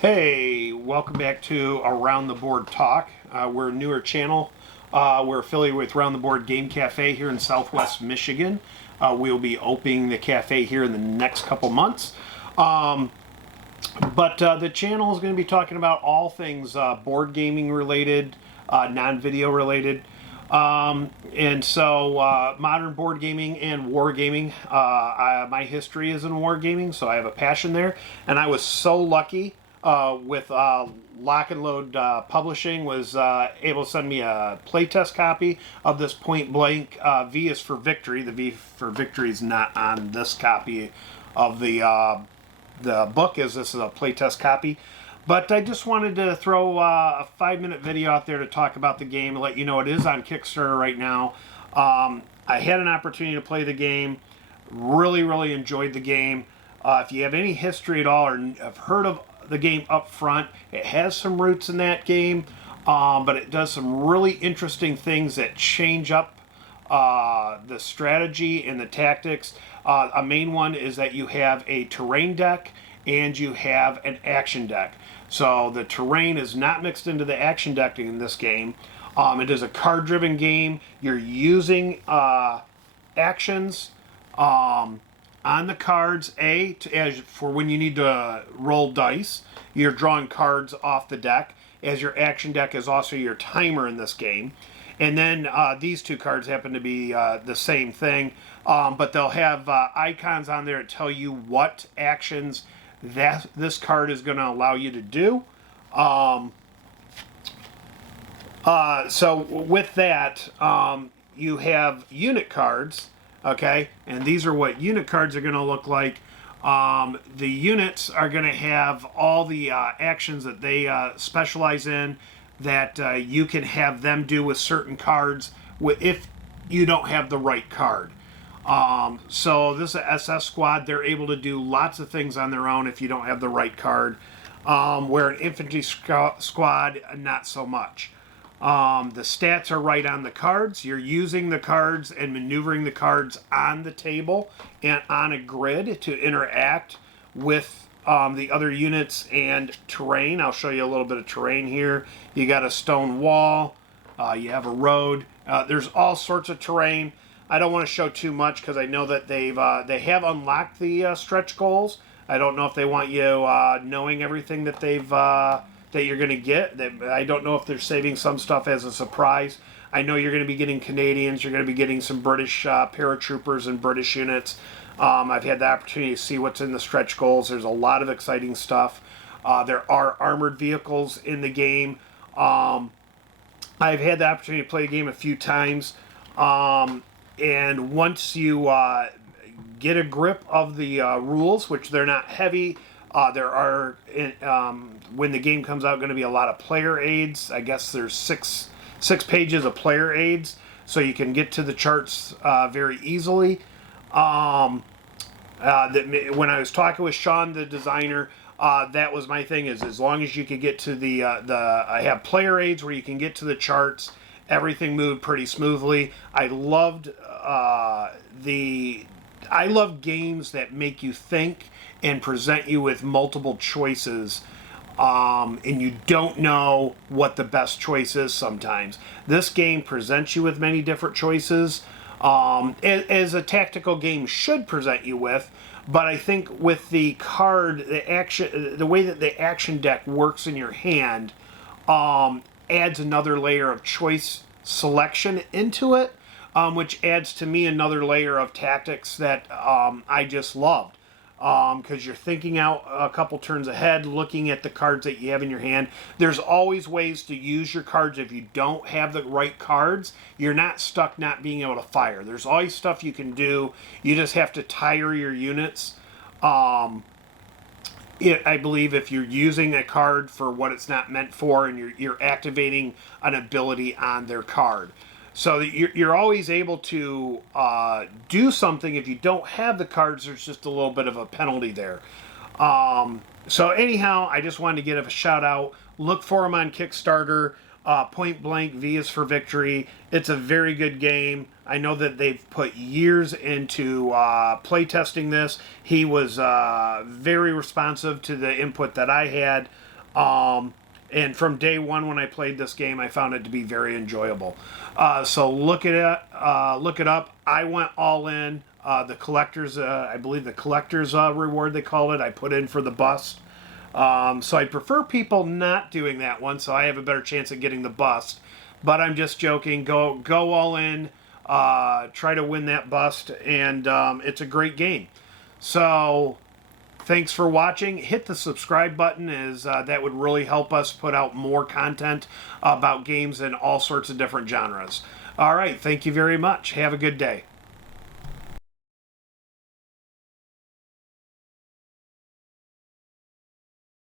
Hey, welcome back to Around the Board Talk. We're a newer channel. We're affiliated with Around the Board Game Cafe here in Southwest Michigan. We'll be opening the cafe here in the next couple months. But the channel is going to be talking about all things board gaming related, non-video related. And so modern board gaming and wargaming. My history is in wargaming, so I have a passion there. And I was so lucky with Lock and Load Publishing was able to send me a playtest copy of this Point Blank V is for Victory. The V for Victory is not on this copy of the book, as this is a playtest copy. But I just wanted to throw a 5-minute video out there to talk about the game and let you know it is on Kickstarter right now. I had an opportunity to play the game. Really enjoyed the game. If you have any history at all or have heard of the game up front, it has some roots in that game, but it does some really interesting things that change up the strategy and the tactics. A main one is that you have a terrain deck and you have an action deck. So the terrain is not mixed into the action deck in this game. It is a card-driven game. You're using actions on the cards, as for when you need to roll dice. You're drawing cards off the deck, as your action deck is also your timer in this game. And then these two cards happen to be the same thing, but they'll have icons on there that tell you what actions that this card is going to allow you to do. So with that, you have unit cards, okay? And these are what unit cards are going to look like. The units are going to have all the actions that they specialize in that you can have them do with certain cards if you don't have the right card. So this is an SS squad. They're able to do lots of things on their own if you don't have the right card. Where an infantry squad, not so much. The stats are right on the cards. You're using the cards and maneuvering the cards on the table and on a grid to interact with the other units and terrain. I'll show you a little bit of terrain here. You got a stone wall. You have a road. There's all sorts of terrain. I don't want to show too much because I know that they have unlocked the stretch goals. I don't know if they want you knowing everything that that you're going to get. I don't know if they're saving some stuff as a surprise. I know you're going to be getting Canadians. You're going to be getting some British paratroopers and British units. I've had the opportunity to see what's in the stretch goals. There's a lot of exciting stuff. There are armored vehicles in the game. I've had the opportunity to play the game a few times. And once you get a grip of the rules, which they're not heavy, there are, when the game comes out, going to be a lot of player aids. I guess there's six pages of player aids, so you can get to the charts very easily. When I was talking with Sean, the designer, that was my thing, is as long as you could get to the I have player aids where you can get to the charts. Everything moved pretty smoothly. I love games that make you think and present you with multiple choices, and you don't know what the best choice is sometimes. This game presents you with many different choices, as a tactical game should present you with, but I think with the card, the way that the action deck works in your hand, adds another layer of choice selection into it, which adds to me another layer of tactics that I just loved. Because you're thinking out a couple turns ahead, looking at the cards that you have in your hand. There's always ways to use your cards. If you don't have the right cards, you're not stuck not being able to fire. There's always stuff you can do. You just have to tire your units. I believe if you're using a card for what it's not meant for, and you're activating an ability on their card. So you're always able to do something. If you don't have the cards, there's just a little bit of a penalty there. So anyhow, I just wanted to give a shout out. Look for them on Kickstarter. Point Blank V is for Victory. It's a very good game. I know that they've put years into playtesting this. He was very responsive to the input that I had. And from day one when I played this game, I found it to be very enjoyable. So look it up. I went all in. The collector's, I believe the collector's reward they called it, I put in for the bust. So I prefer people not doing that one, so I have a better chance of getting the bust. But I'm just joking. Go all in. Try to win that bust, and it's a great game. So thanks for watching. Hit the subscribe button, as that would really help us put out more content about games in all sorts of different genres. All right, thank you very much. Have a good day.